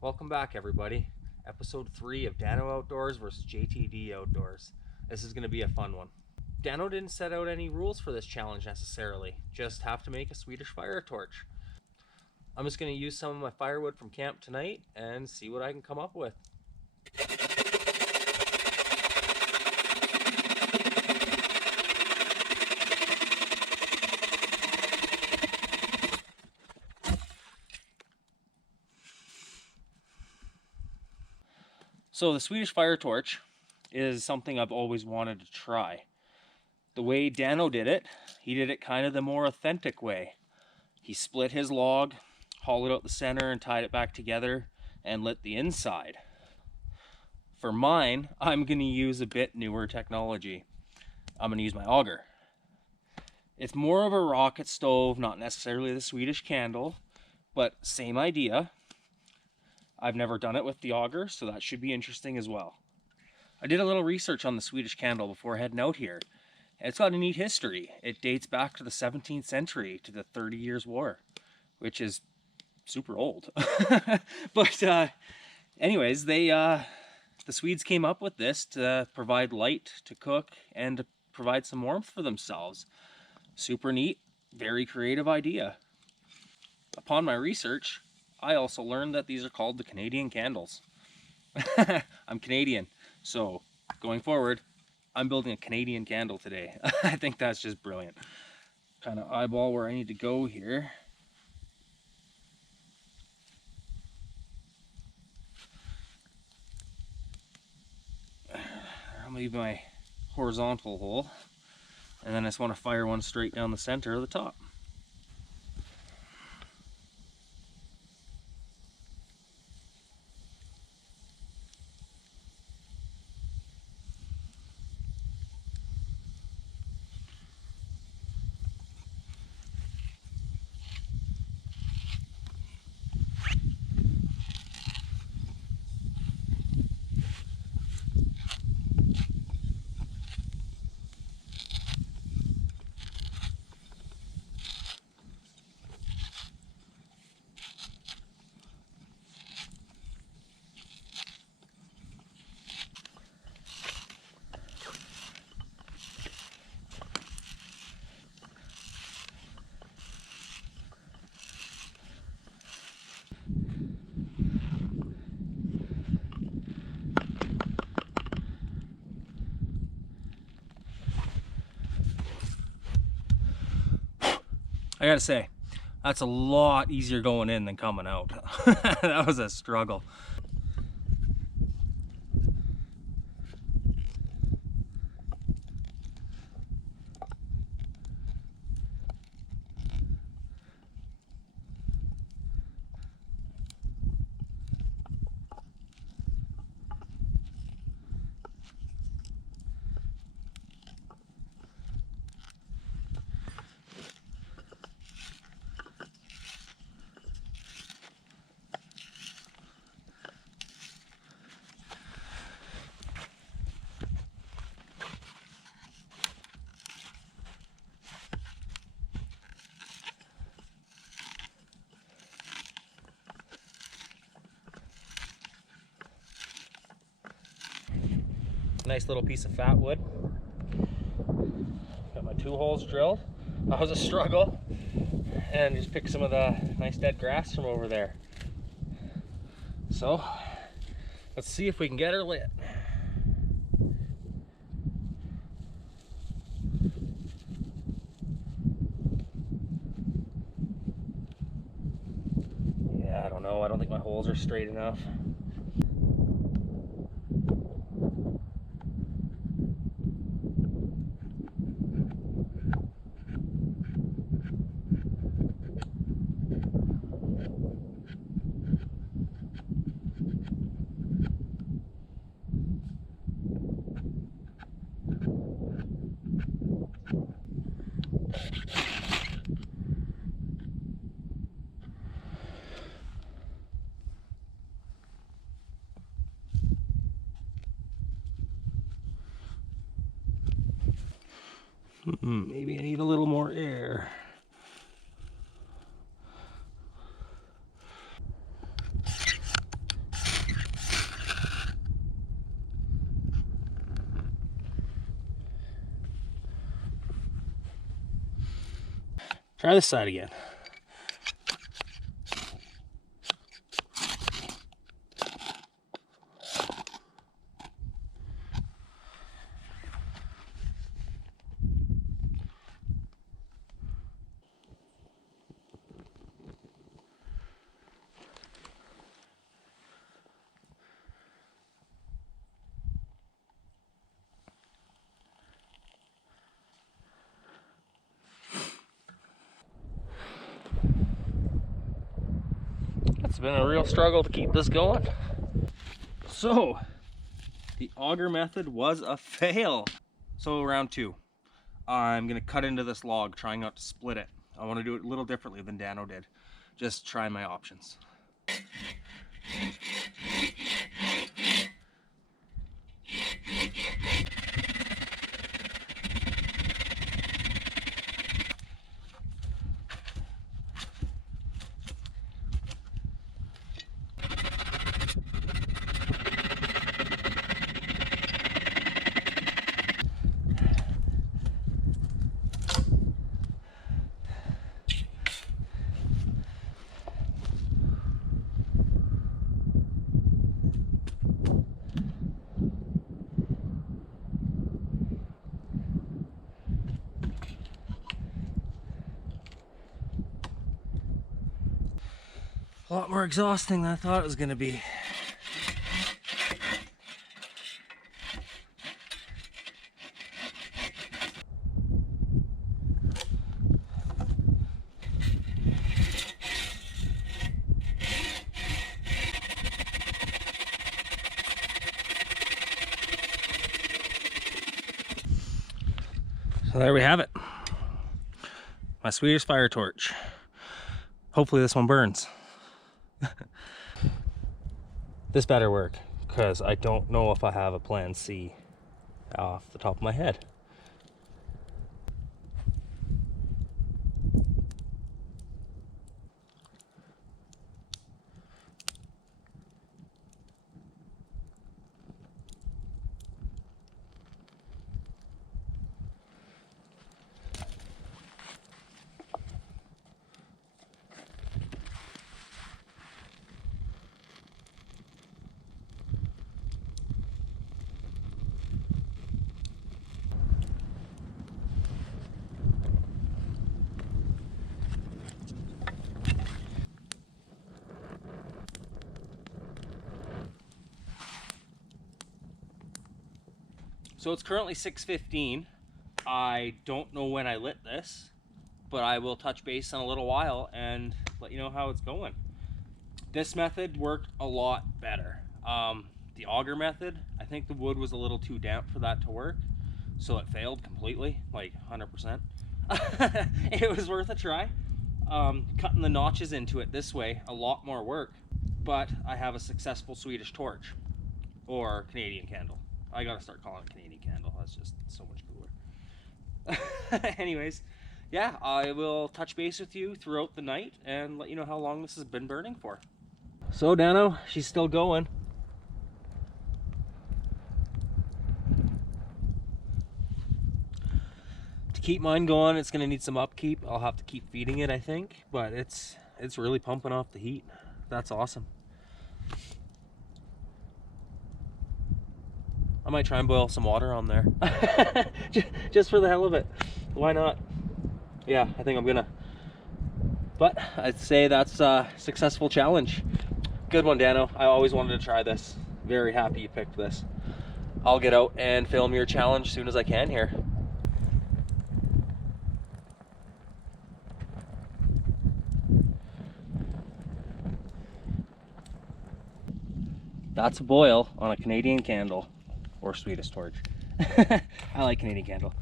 Welcome back, everybody. Episode 3 of Dano Outdoors versus JTD Outdoors. This is going to be a fun one. Dano didn't set out any rules for this challenge necessarily, just have to make a Swedish fire torch. I'm just going to use some of my firewood from camp tonight and see what I can come up with. So the Swedish fire torch is something I've always wanted to try. The way Dano did it, he did it kind of the more authentic way. He split his log, hollowed out the center and tied it back together and lit the inside. For mine, I'm going to use a bit newer technology. I'm going to use my auger. It's more of a rocket stove, not necessarily the Swedish Candle, but same idea. I've never done it with the auger, so that should be interesting as well. I did a little research on the Swedish Candle before heading out here. It's got a neat history. It dates back to the 17th century, to the 30 Years' War, which is super old. But anyways, the Swedes came up with this to provide light to cook and to provide some warmth for themselves. Super neat, very creative idea. Upon my research, I also learned that these are called the Canadian candles. I'm Canadian, so going forward, I'm building a Canadian candle today. I think that's just brilliant. Kind of eyeball where I need to go here. I'll leave my horizontal hole, and then I just want to fire one straight down the center of the top. I gotta say, that's a lot easier going in than coming out. That was a struggle. Nice little piece of fat wood. Got my 2 holes drilled. That was a struggle. And just pick some of the nice dead grass from over there. So, let's see if we can get her lit. Yeah, I don't know. I don't think my holes are straight enough. Maybe I need a little more air. Try this side again. It's been a real struggle to keep this going. So, the auger method was a fail. So round 2, I'm gonna cut into this log, trying not to split it. I want to do it a little differently than Dano did. Just try my options. A lot more exhausting than I thought it was going to be. So there we have it. My Swedish fire torch. Hopefully this one burns. This better work, because I don't know if I have a plan C off the top of my head. So it's currently 6:15. I don't know when I lit this, but I will touch base in a little while and let you know how it's going. This method worked a lot better. The auger method, I think the wood was a little too damp for that to work, so it failed completely, like 100%. It was worth a try. Cutting the notches into it this way, a lot more work, but I have a successful Swedish torch, or Canadian candle. I gotta start calling it Canadian candle, that's just so much cooler. Anyways, yeah, I will touch base with you throughout the night and let you know how long this has been burning for. So Dano, she's still going. To keep mine going, it's gonna need some upkeep. I'll have to keep feeding it, I think, but it's really pumping off the heat. That's awesome. I might try and boil some water on there. Just for the hell of it. Why not? Yeah, I think I'm gonna. But I'd say that's a successful challenge. Good one, Dano. I always wanted to try this. Very happy you picked this. I'll get out and film your challenge as soon as I can here. That's a boil on a Canadian candle. Or Swedish torch. I like Canadian candle.